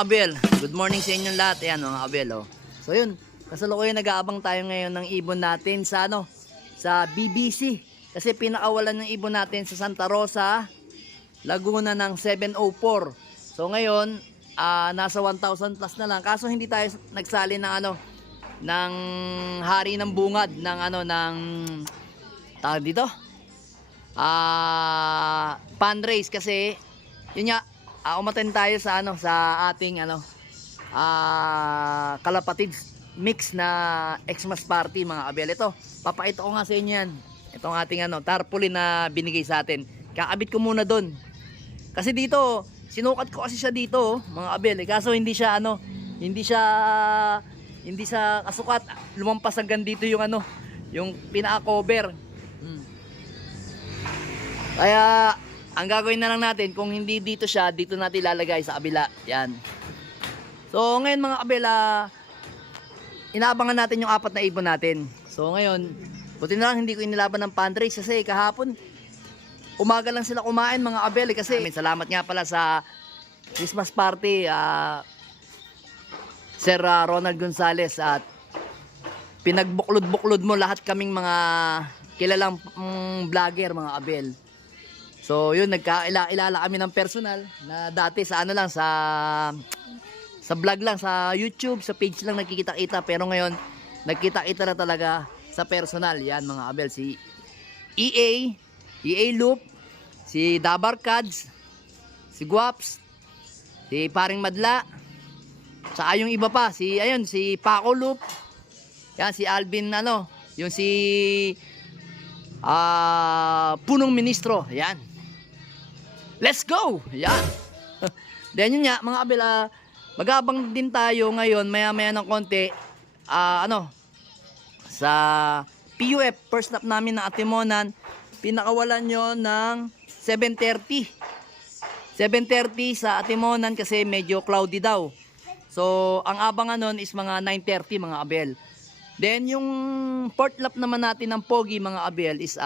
Abel, good morning sa inyong lahat. Ayan mga Abel, oh. So yun, kasalukuyan nag-aabang tayo ngayon ng ibon natin sa sa BBC. Kasi pinakawalan ng ibon natin sa Santa Rosa, Laguna ng 704. So ngayon, nasa 1,000 plus na lang. Kaso hindi tayo nagsali ng ng hari ng bungad ng ng tawag dito. Fundraise kasi yun nga, umaten tayo sa sa ating kalapatid mix na Xmas party mga Abel. Ito, papakita ko nga sa inyo yan. Itong ating tarpaulin na binigay sa atin. Kakabit ko muna doon. Kasi dito, sinukat ko kasi siya dito, mga Abel. Kaso hindi siya hindi siya kasukat. Lumampas hanggang dito yung yung pinaka-cover. Kaya ang gagawin na lang natin, kung hindi dito siya, dito natin ilalagay sa kabila. Yan. So ngayon mga Abel, inaabangan natin yung 4 na ibon natin. So ngayon, buti na lang hindi ko inilaban ng fundraise kasi kahapon umaga lang sila kumain mga Abel. Kasi salamat nga pala sa Christmas party, Sir Ronald Gonzales, at pinagbuklod-buklod mo lahat kaming mga kilalang vlogger mga Abel. So yun, nagkailala kami ng personal na dati sa lang sa vlog lang, sa YouTube, sa page lang nagkikita-kita, pero ngayon nagkita-kita na talaga sa personal. Yan mga Abel, si EA Loop, si Dabar Cads, si Guaps, si Paring Madla, saka yung iba pa, si Paco Loop, yan, si Alvin yung si Punong Ministro. Yan, let's go. Yan. Then yun nga mga Abel, mag-aabang din tayo ngayon maya-maya ng konti sa PUF, first lap namin ng Atimonan. Pinakawalan nyo ng 7:30 sa Atimonan kasi medyo cloudy daw. So ang abangan nun is mga 9:30 mga Abel. Then yung fourth lap naman natin ng Pogi mga Abel is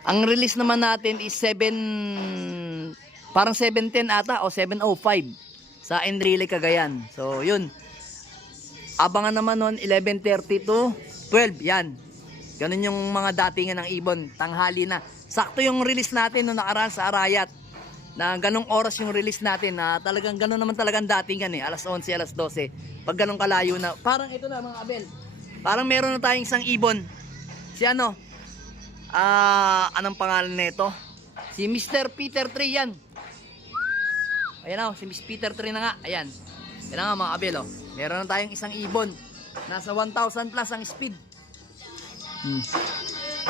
ang release naman natin is 7:10 ata o 7:05 sa Enrile, Cagayan. So yun, abangan naman nun 11:30 to 12. Yan, ganun yung mga datingan ng ibon, tanghali na. Sakto yung release natin nung nakaraan sa Arayat, na ganong oras yung release natin, na talagang ganon naman talagang datingan alas 11, alas 12. Pag ganong kalayo na, parang ito na mga Abel, parang meron na tayong isang ibon. Si anong pangalan nito? Si Mr. Peter 3 yan. Ayan si Mr. Peter 3 na nga. Ayan. Yan na nga mga Abel, meron na tayong isang ibon. Nasa 1,000 plus ang speed.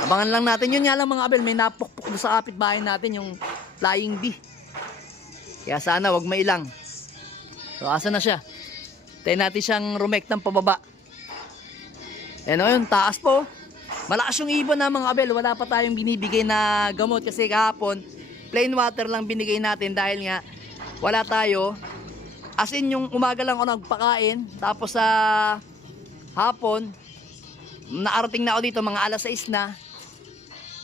Abangan lang natin. Yun nga lang mga Abel, may napukpok sa kapitbahay natin, yung flying bee. Kaya sana wag mailang. So asa na siya? Tayo natin siyang rumektang pababa. Ayan yun, taas po. Malakas yung ibon na mga Abel. Wala pa tayong binibigay na gamot kasi kahapon plain water lang binigay natin dahil nga wala tayo. As in yung umaga lang ako nagpakain, tapos sa hapon naarating na ako dito mga alas 6 na.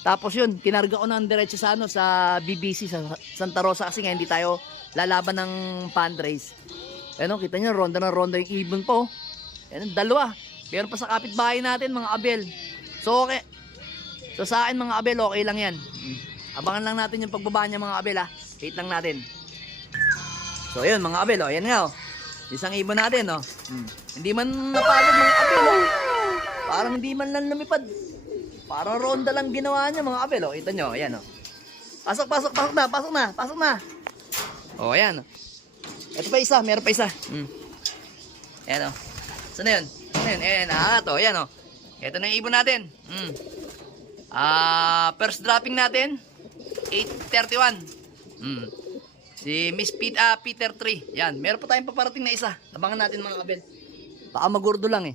Tapos yun, kinarga ko ng diretso sa sa BBC sa Santa Rosa kasi nga hindi tayo lalaban ng fundraise. Kita nyo, ronda na ronda yung ibon po. Dalawa. Meron pa sa kapitbahay natin mga Abel. So okay. So sa akin mga Abel, okay lang yan. Abangan lang natin yung pagbaba niya mga Abel Wait lang natin. So ayun mga Abel, ayan nga isang ibon natin Hindi man napagod mga Abel Parang hindi man lang lumipad. Parang ronda lang ginawa niya mga Abel Ito nyo, ayan Pasok na. Ayan Ito pa isa, meron pa isa. Ayan Saan na yun? Ayan ayan Ito na yung ibon natin. First dropping natin 8:31. Si Miss Peter 3. Yan, meron pa tayong paparating na isa. Abangan natin mga Abel. Baka magurdo lang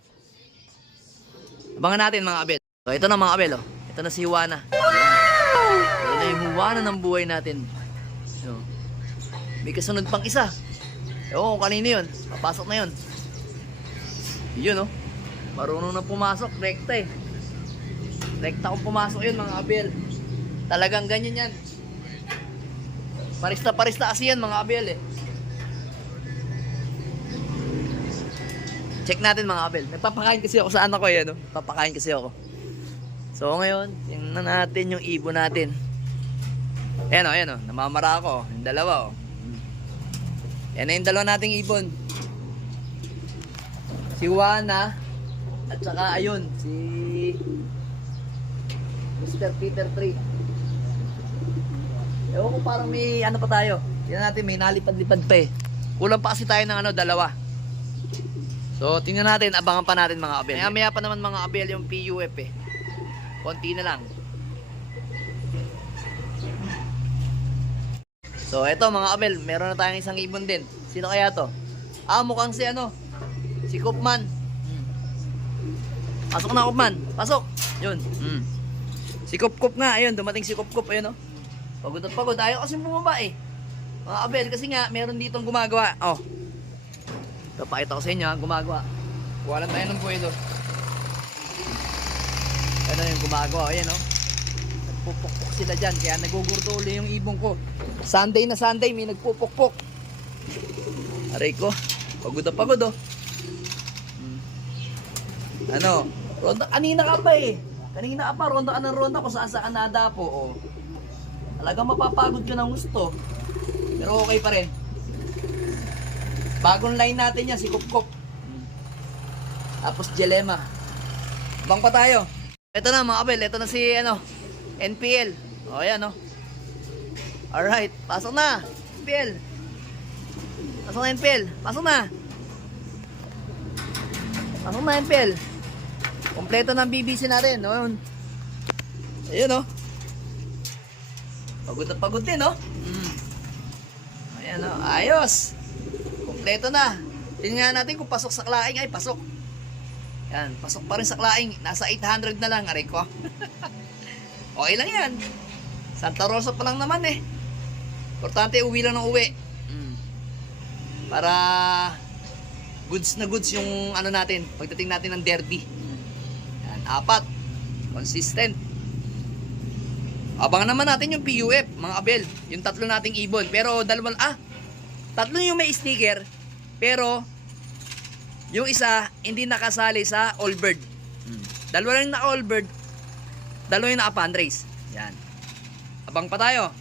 Abangan natin mga Abel. So ito na mga Abel Ito na si Juana. Ito na yung Juana ng buhay natin. So, may kasunod pang isa. Ewan kung kanino yun. Papasok na yun. Yun marunong na pumasok. Rekta Rekta kung pumasok yun mga Abel. Talagang ganyan yan. Parista kasi yan mga Abel Check natin mga kabel. Nagpapakain kasi ako sa anak ko eh, no? Nagpapakain kasi ako. So ngayon, tingnan natin yung ibon natin. Ayan o, namamara ako. Yung dalawa o. Yan na yung dalawa nating ibon. Si Juana, at saka ayun, si Mr. Peter 3. Ewan ko parang may ano pa tayo. Tingnan natin, may nalipad-lipad pa eh. Kulang pa kasi tayo ng dalawa. So, tingnan natin, abangan pa natin mga abel. Maya pa naman mga abel yung PUF eh. Konti na lang. So, eto mga abel, meron na tayong isang ibon din. Sino kaya to? Mukhang si si Koopman. Pasok na Koopman, pasok. Yun. Si Koop nga, ayun, dumating si Koop, ayun Pagod at pagod, ayaw kasi bumaba eh. Mga abel, kasi nga, meron ditong gumagawa. Ito, pakita ko sa inyo gumagawa. Kuha lang tayo ng buwelo. Ano yung gumagawa, ayan nagpupukpok sila dyan, kaya nagugurtulo yung ibon ko. Sunday na Sunday, may nagpupukpok. Aray ko, pagod na pagod ronda, kanina ka pa eh. Kanina ka pa, ronda ka ng ronda kung saan saan nadapo Talagang mapapagod ka ng gusto. Pero okay pa rin. Bagong line natin yan, si Kupkup. Tapos Jelema. Bang pa tayo. Ito na mga kabel, ito na si NPL. Ayan Alright, pasok na. NPL. Pasok na NPL. Pasok na. Pasok na NPL. Kompleto ng BBC natin. Ayun Pagod na pagod din Ayan ayos. Kompleto na. Tingnan natin kung pasok sa klaing. Ay, pasok. Yan, pasok pa rin sa klaing. Nasa 800 na lang, aray ko. Okay lang yan. Santa Rosa pa lang naman eh. Importante, uwi lang ng uwi. Para goods na goods yung natin. Pagdating natin ng derby. Yan, 4. Consistent. Abangan naman natin yung PUF, mga abel. Yung 3 nating ibon. Pero 3 yung may sticker. Pero yung isa hindi nakasali sa all bird. 2 lang na all bird. 2 yung naka fundraise. Yan. Abang pa tayo.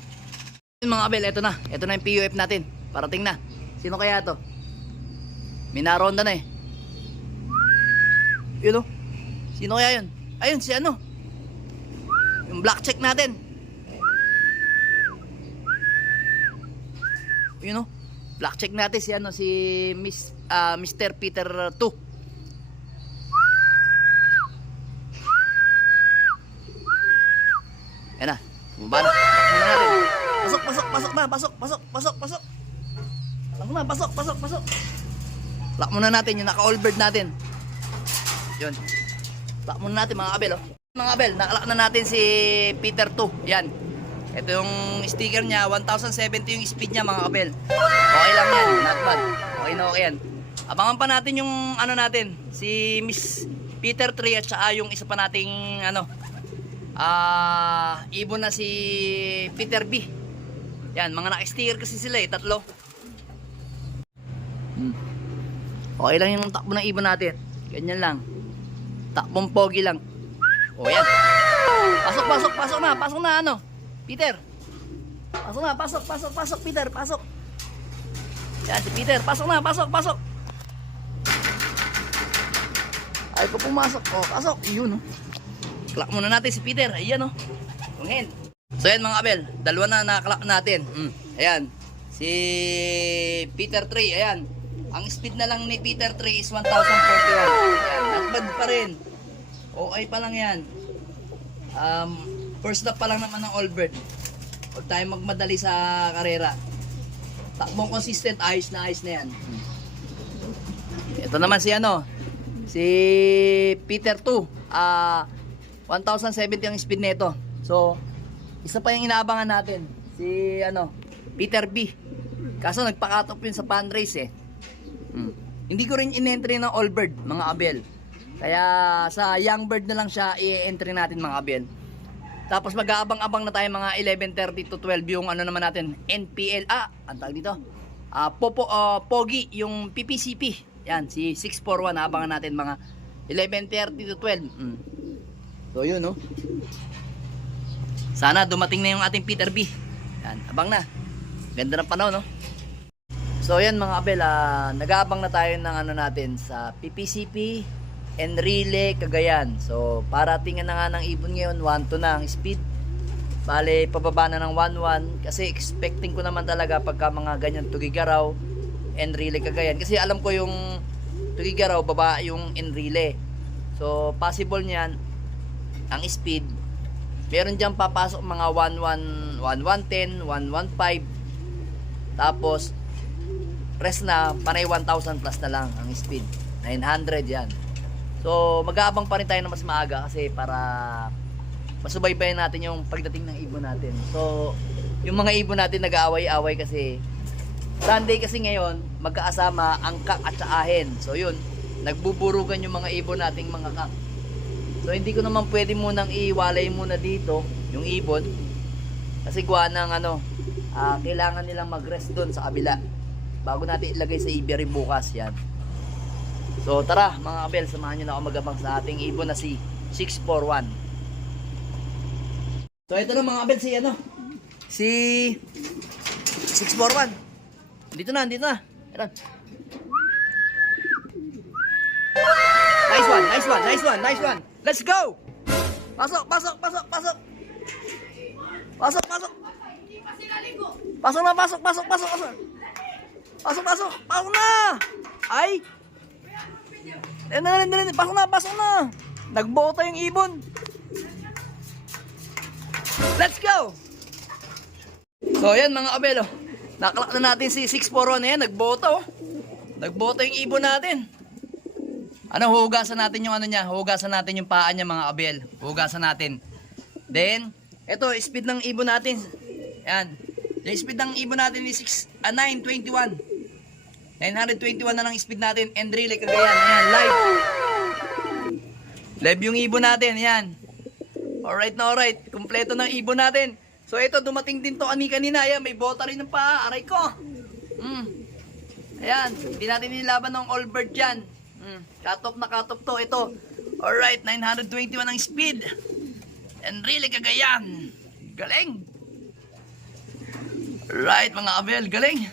Mga abel, ito na yung PUF natin. Parating na. Sino kaya to? Minaronda na eh. Yun Sino kaya yun? Ayun, si yung black check natin. Yun black check natin si Mr. Peter 2. Yan na. Bumaba na. Pasok na. Pasok. Lock muna natin yung naka-all bird natin. Yun. Lock muna natin mga kabel Mga kabel, nakalock na natin si Peter 2. Yan. Ito yung sticker niya, 1070 yung speed niya mga kabel. Okay lang yan, not bad. Okay na okay yan. Abangan pa natin yung natin, si Miss Peter 3 at saka yung isa pa nating ibon na si Peter B. Yan, mga naka-sticker kasi sila 3. Okay lang yung takbo ng ibon natin. Ganyan lang. Takbong pogi lang. Yan. Pasok na Peter. Pasok Peter, pasok. Yan si Peter, pasok na. Ay ko pumasok. Pasok. Yun Clock muna natin si Peter. Ayan Tunghin. So yan mga abel, 2 na naka-clock natin. Ayan. Si Peter 3, ayan. Ang speed na lang ni Peter 3 is 1041. Ayan, not bad pa rin. Okay pa lang yan. First lap pa lang naman ng all bird. Huwag tayo magmadali sa karera. Takbong consistent, ayos na yan. Ito naman si si Peter 2. 1070 ang speed nito. So, isa pa yung inaabangan natin. Si Peter B. Kaso nagpa-cut off yun sa fundraise eh. Hindi ko rin in-entry ng all bird mga abel. Kaya sa young bird na lang siya i-entry natin mga abel. Tapos mag-aabang-abang na tayo mga 11:30 to 12 yung naman natin NPL. Ang tawag dito. Pogi yung PPCP. Yan, si 641, abangan natin mga 11:30 to 12. So yun, no? Sana dumating na yung ating Peter B. Yan, abang na. Ganda ng panahon, no? So yan mga abel, nag-aabang na tayo ng ano natin sa PPCP Enrile Cagayan. So parating na nga ng ibon ngayon, 1-2 na ang speed. Bale, pababa na ng 1-1 kasi expecting ko naman talaga pagka mga ganyan Tugigaraw, Enrile Cagayan. Kasi alam ko yung Tugigaraw, baba yung Enrile. So possible niyan ang speed. Meron diyan papasok mga 1-1, 1-1-10, 1-1-5. Tapos rest na panay 1,000 plus na lang ang speed. 900 yan. So mag-aabang pa rin tayo na mas maaga kasi para masubaybayan natin yung pagdating ng ibon natin. So yung mga ibon natin nag-aaway-away kasi Sunday kasi ngayon magkaasama ang kak at saahin. So yun, nagbuburugan yung mga ibon nating mga kak. So hindi ko naman pwede munang iwalay muna dito yung ibon kasi gawa ng kailangan nilang mag-rest doon sa kabila bago natin ilagay sa aviary bukas yan. So tara mga abel, samahan nyo na ako magabang sa ating ibon na si 641. So ito na mga abel, si 641. Dito na. Ayan. Nice one. Let's go! Pasok. Pasok na! Ay! Dali. Pasok na! Nagbota yung ibon. Let's go! So yan mga kabelo. Nakalak na natin si 641 na yan. Nagbota yung ibon natin. Huhugasan natin yung Huhugasan natin yung paa niya mga kabel. Huhugasan natin. Then, ito, speed ng ibon natin. Yan. Yung speed ng ibon natin is 921. 921 na lang speed natin. Enrile Cagayan. Ayan, live. Live yung ibon natin. Ayan. Alright. Kompleto ng ibon natin. So ito, dumating din to kanina. Ayan, may bota rin ng paa. Aray ko. Ayan. Hindi natin nilaban ng all bird dyan. Katop to. Ito. Alright, 921 ang speed. Enrile Cagayan. Galing. Alright mga abel, galing.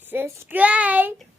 Subscribe!